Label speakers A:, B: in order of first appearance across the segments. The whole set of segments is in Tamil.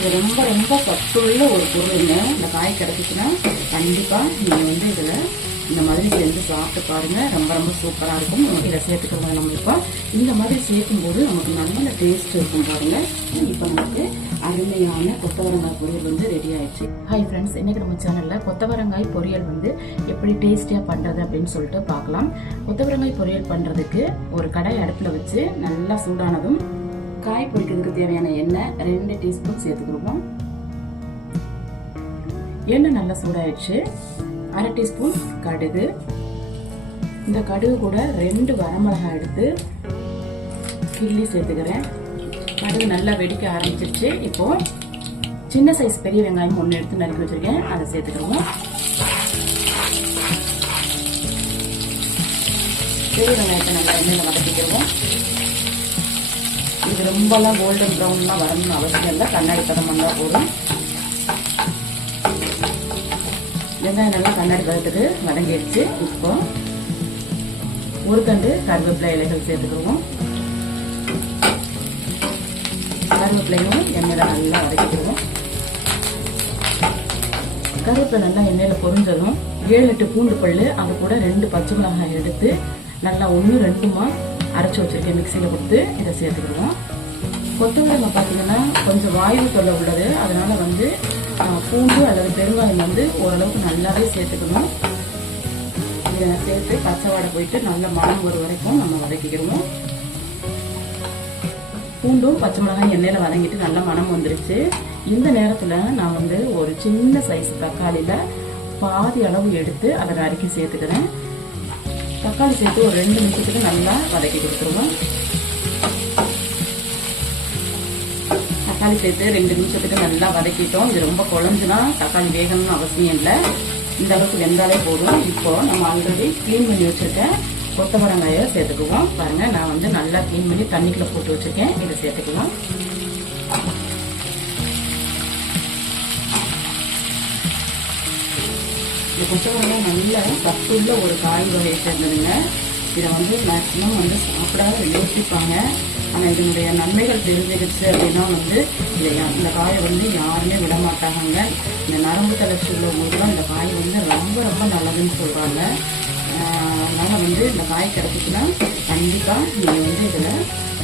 A: இது ரொம்ப ரொம்ப சத்துள்ள ஒரு பொருளுங்க. இந்த காய் கிடைச்சிச்சுன்னா கண்டிப்பாக நீங்கள் வந்து இதில் இந்த மாதிரி செஞ்சு சாப்பிட்டு பாருங்க. ரொம்ப ரொம்ப சூப்பராக இருக்கும். இதில் இதை நம்ம இப்போ இந்த மாதிரி சேர்க்கும்போது நமக்கு நல்ல டேஸ்ட் இருக்கும் பாருங்க. இப்போ நமக்கு அருமையான கொத்தவரங்காய் பொரியல் வந்து ரெடி ஆயிடுச்சு. ஹாய் ஃப்ரெண்ட்ஸ் இன்னைக்கு நம்ம சேனலில் கொத்தவரங்காய் பொரியல் வந்து எப்படி டேஸ்டியாக பண்ணுறது அப்படின்னு சொல்லிட்டு பார்க்கலாம். கொத்தவரங்காய் பொரியல் பண்ணுறதுக்கு ஒரு கடை அடுப்பில் வச்சு நல்லா சூடானதும் காய் பொரிக்கிறதுக்கு தேவையான எண்ணெய் ரெண்டு டீஸ்பூன் சேர்த்துக்கிடுவோம். எண்ணெய் நல்லா சூடாயிடுச்சு. அரை டீஸ்பூன் கடுகு. இந்த கடுகு கூட ரெண்டு வரமிளகாய் எடுத்து கிள்ளி சேர்த்துக்கிறேன். கடுகு நல்லா வெடிக்க ஆரம்பிச்சிருச்சு. இப்போ சின்ன சைஸ் பெரிய வெங்காயம் ஒன்று எடுத்து நறுக்கி வச்சிருக்கேன். அதை சேர்த்துக்கிறோம் பெரிய வெங்காயத்தை நல்லா எண்ணெயில் வதக்கிக்கிறோம் இது ரொம்பலாம் கோல்டன் ப்ரௌன்லாம் வரணும்னு அவசியம் இல்லை. கண்ணாடி பதம் வந்தால் போதும். வெங்காயம் நல்லா கண்ணாடி பதத்துக்கு வதங்கிடுச்சு. இப்போ ஒரு கண்டு கருவேப்பிலை இலைகள் சேர்த்துக்கிடுவோம். கருவேப்பிலையும் எண்ணெயில் நல்லா வதக்கிடுவோம் கருவேப்பிலை நல்லா எண்ணெயில் பொரிஞ்சதும் ஏழு எட்டு பூண்டு பல்லு அது கூட ரெண்டு பச்சை மிளகாய் எடுத்து நல்லா ஒன்று ரெண்டுமா அரைச்சி வச்சிருக்கேன் மிக்சியில் கொடுத்து இதை சேர்த்துக்கிடுவோம். கொத்தமல்லி பார்த்தீங்கன்னா கொஞ்சம் வாயு தொல்லை உள்ளது. அதனால வந்து பூண்டு அல்லது பெருங்காயம் வந்து ஓரளவுக்கு நல்லாவே சேர்த்துக்கணும். இதை சேர்த்து பச்சை வாடை போயிட்டு நல்ல மனம் ஒரு வரைக்கும் நம்ம வதக்கிக்கிடுவோம். பூண்டும் பச்சை மிளகாய் எண்ணெயில் வதங்கிட்டு நல்ல மனம் வந்துருச்சு. இந்த நேரத்தில் நான் வந்து ஒரு சின்ன சைஸ் தக்காளியில் பாதி அளவு எடுத்து அதை நறுக்கி சேர்த்துக்கிறேன். தக்காளி சேர்த்து ஒரு ரெண்டு நிமிஷத்துக்கு நல்லா வதக்கி கொடுத்துருவோம். தக்காளி சேர்த்து ரெண்டு நிமிஷத்துக்கு நல்லா வதக்கிட்டோம். இது ரொம்ப குழஞ்சுனா தக்காளி வேகணும்னு அவசியம் இல்லை. இந்த அளவுக்கு வெந்தாலே போதும். இப்போ நம்ம ஆல்ரெடி க்ளீன் பண்ணி வச்சிருக்கேன் கொத்தவரங்காயை சேர்த்துக்குவோம். பாருங்க நான் வந்து நல்லா க்ளீன் பண்ணி தண்ணிக்குள்ள போட்டு வச்சிருக்கேன். இதை சேர்த்துக்கலாம். இந்த கொத்தவரங்காய் நல்ல சத்துள்ள ஒரு காய் வகையை சேர்ந்ததுங்க. இதை வந்து மேக்ஸிமம் வந்து சாப்பிடாத யோசிப்பாங்க. ஆனால் இதனுடைய நன்மைகள் தெரிஞ்சிருச்சு அப்படின்னா வந்து இதை இந்த காயை வந்து யாருமே விட மாட்டாங்க இந்த நரம்பு தளர்ச்சி உள்ளவங்களுக்குலாம் இந்த காய் வந்து ரொம்ப ரொம்ப நல்லதுன்னு சொல்கிறாங்க அதனால் வந்து இந்த காய் கிடைச்சிச்சுன்னா கண்டிப்பாக நீங்கள் வந்து இதில்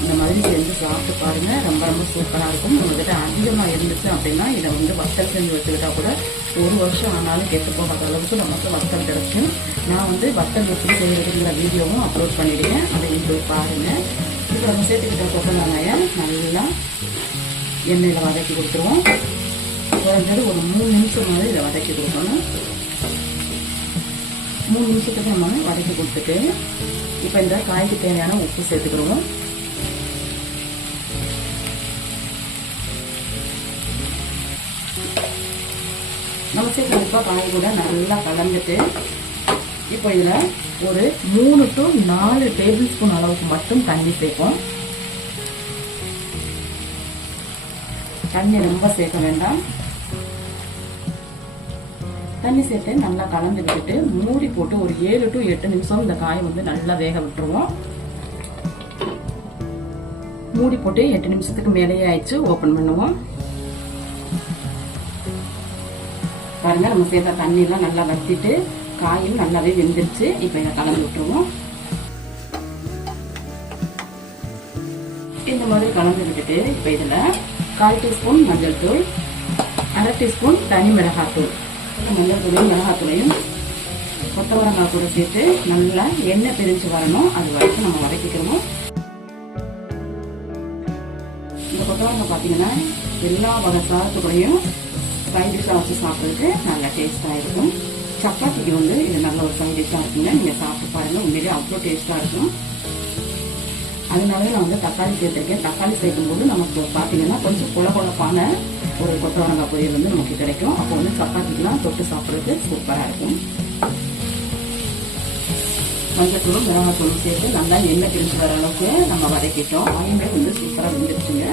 A: இந்த மாதிரி செஞ்சு சாப்பிட்டு பாருங்கள் ரொம்ப ரொம்ப சூப்பராக இருக்கும். உங்கள்கிட்ட அதிகமாக இருந்துச்சு அப்படின்னா இதை வந்து வத்தல் செஞ்சு வச்சுக்கிட்டா கூட ஒரு வருஷம் ஆனாலும் கெட்டு போகாத அளவுக்கு நமக்கு வத்தல் கிடைக்கும் நான் வந்து வத்தல் எப்படி செய்யறதுங்கிற வீடியோவும் அப்லோட் பண்ணிடுவேன் அதையும் போய் பாருங்கள் இப்போ நம்ம சேர்த்துக்கிட்ட கொத்தமல்லாய நல்லா எண்ணெயில் வதக்கி கொடுத்துருவோம். குறைஞ்சது ஒரு மூணு நிமிஷம் மாதிரி இதை வதக்கி கொடுக்கணும். மூணு நிமிஷத்துக்கு நம்ம வதக்கி கொடுத்துட்டு இப்போ இந்த காய்க்கு தேவையான உப்பு சேர்த்துக்கிடுவோம். நமக்கு சேர்த்து காய் கூட நல்லா கலந்துட்டு இப்போ இதில் ஒரு மூணு டு நாலு டேபிள் ஸ்பூன் அளவுக்கு மட்டும் தண்ணி சேர்ப்போம். தண்ணி ரொம்ப சேர்க்க வேண்டாம். தண்ணி சேர்த்து நல்லா கலந்து விட்டுட்டு மூடி போட்டு ஒரு ஏழு டு எட்டு நிமிஷம் இந்த காயை வந்து நல்லா வேக விட்டுருவோம். மூடி போட்டு எட்டு நிமிஷத்துக்கு மேலேயே ஆயிடுச்சு ஓப்பன் பண்ணுவோம். பாருங்க நம்ம சேர்த்த தண்ணியெல்லாம் நல்லா வத்திட்டு காயும் நல்லாவே வெந்துருச்சு. இப்போ இதை கலந்து விட்டுருவோம். இந்த மாதிரி கலந்து விட்டுட்டு இப்போ இதில் கால் டீஸ்பூன் மஞ்சள் தூள் அரை டீஸ்பூன் தனி மிளகாத்தூள் மஞ்சள் தூளையும் மிளகாத்தூளையும் கொத்தவரங்காய் கூட சேர்த்து நல்லா எண்ணெய் பிரிஞ்சு வரணும். அது வரைக்கும் நம்ம வதக்கிக்கிறோம் இந்த கொத்தவரங்காய் பார்த்தீங்கன்னா எல்லா வகை சாதத்துக்கூடையும் சைட் டிஷ்ஷாக வச்சு சாப்பிட்றதுக்கு நல்லா டேஸ்ட்டாக இருக்கும் சப்பாத்திக்கு வந்து இது நல்ல ஒரு சைட் டிஷ்ஷாக இருக்குங்க நீங்கள் சாப்பிட்டு பாருங்கள் உண்மையிலே அவ்வளோ டேஸ்ட்டாக இருக்கும் அதனாலே நான் வந்து தக்காளி சேர்த்துருக்கேன். தக்காளி சேர்க்கும்போது நமக்கு பார்த்தீங்கன்னா கொஞ்சம் குல குழப்பான ஒரு கொத்தவரங்காய் பொரியல் வந்து நமக்கு கிடைக்கும். அப்போ வந்து சப்பாத்திக்கெலாம் தொட்டு சாப்பிட்றதுக்கு சூப்பராக இருக்கும். மஞ்சத்தூளும் மிளகாத்தூளும் சேர்த்து நல்லா எண்ணெய் பிரிஞ்சு வர அளவுக்கு நம்ம வதக்கிட்டோம். ஆயுமே வந்து சூப்பராக வந்துருச்சுங்க.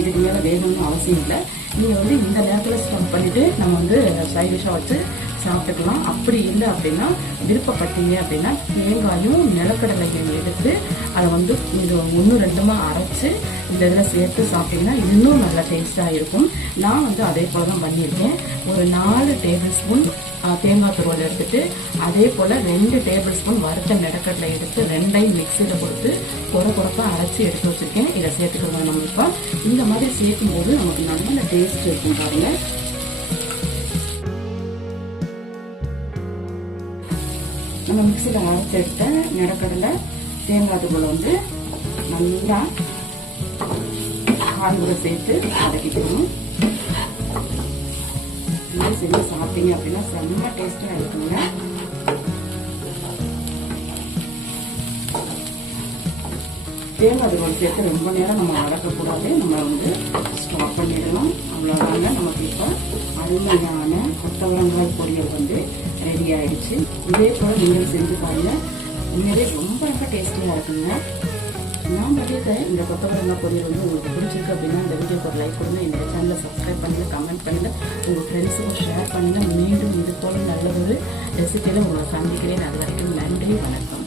A: இதுக்கு மேலே வேகணும்னு அவசியம் இல்லை. நீங்கள் வந்து இந்த நேரத்தில் ஸ்டம்ப் பண்ணிவிட்டு நம்ம வந்து சைட் டிஷ்ஷாக வச்சு சாப்பிட்டுக்கலாம். அப்படி இல்லை அப்படின்னா விருப்பப்பட்டீங்க அப்படின்னா தேங்காயும் நிலக்கடலையும் எடுத்து அதை வந்து இது ஒன்று ரெண்டுமாக அரைச்சி இந்த இதில் சேர்த்து சாப்பிட்டீங்கன்னா இன்னும் நல்லா டேஸ்ட்டாக இருக்கும். நான் வந்து அதே போல் தான் பண்ணியிருக்கேன். ஒரு நாலு டேபிள் ஸ்பூன் தேங்காய் துருவல் எடுத்துட்டு அதே போல் ரெண்டு டேபிள் ஸ்பூன் வறுத்த நிலக்கடலை எடுத்து ரெண்டையும் மிக்சியில் கொடுத்து குறை குறைப்பாக அரைச்சி எடுத்து வச்சிருக்கேன். இதை சேர்த்துக்கலாம் நம்ம இப்போ. இந்த மாதிரி சேர்க்கும் போது நமக்கு நல்ல டேஸ்ட் இருக்கும் பாருங்க. நம்ம மிக்சியில் அரைச்செடுத்த நிலக்கடலை தேங்காய் வந்து நல்லா பால் சேர்த்து வதக்கிக்கணும். செஞ்சு சாப்பிட்டீங்க அப்படின்னா செம்ம டேஸ்ட்டாக இருக்குங்க. தேங்காய் தூள் சேர்த்து ரொம்ப நேரம் நம்ம வளர்க்கக்கூடாது நம்ம வந்து ஸ்டாப் பண்ணிடலாம் அவ்வளோதாங்க நமக்கு இப்போ அருமையான கொத்தவரங்காய் பொரியல் வந்து ரெடி ஆயிடுச்சு. இதே போல் நீங்கள் செஞ்சு பாருங்கள் உண்மையிலே ரொம்ப ரொம்ப டேஸ்டியாக இருக்குங்க. நான் பண்ணியிருக்க இந்த கொத்தவரங்காய் பொரியல் வந்து உங்களுக்கு பிடிச்சிருக்கு அப்படின்னா இந்த வீடியோக்கு ஒரு லைக் கொடுங்க. இந்த சேனலை சப்ஸ்கிரைப் பண்ணுங்கள் கமெண்ட் பண்ணுங்கள் உங்கள் ஃப்ரெண்ட்ஸுக்கும் ஷேர் பண்ணுங்கள் மீண்டும் இது போல நல்ல ஒரு ரெசிபியில் உங்களை சந்திக்கிறேன் அது வரைக்கும் நன்றி வணக்கம்.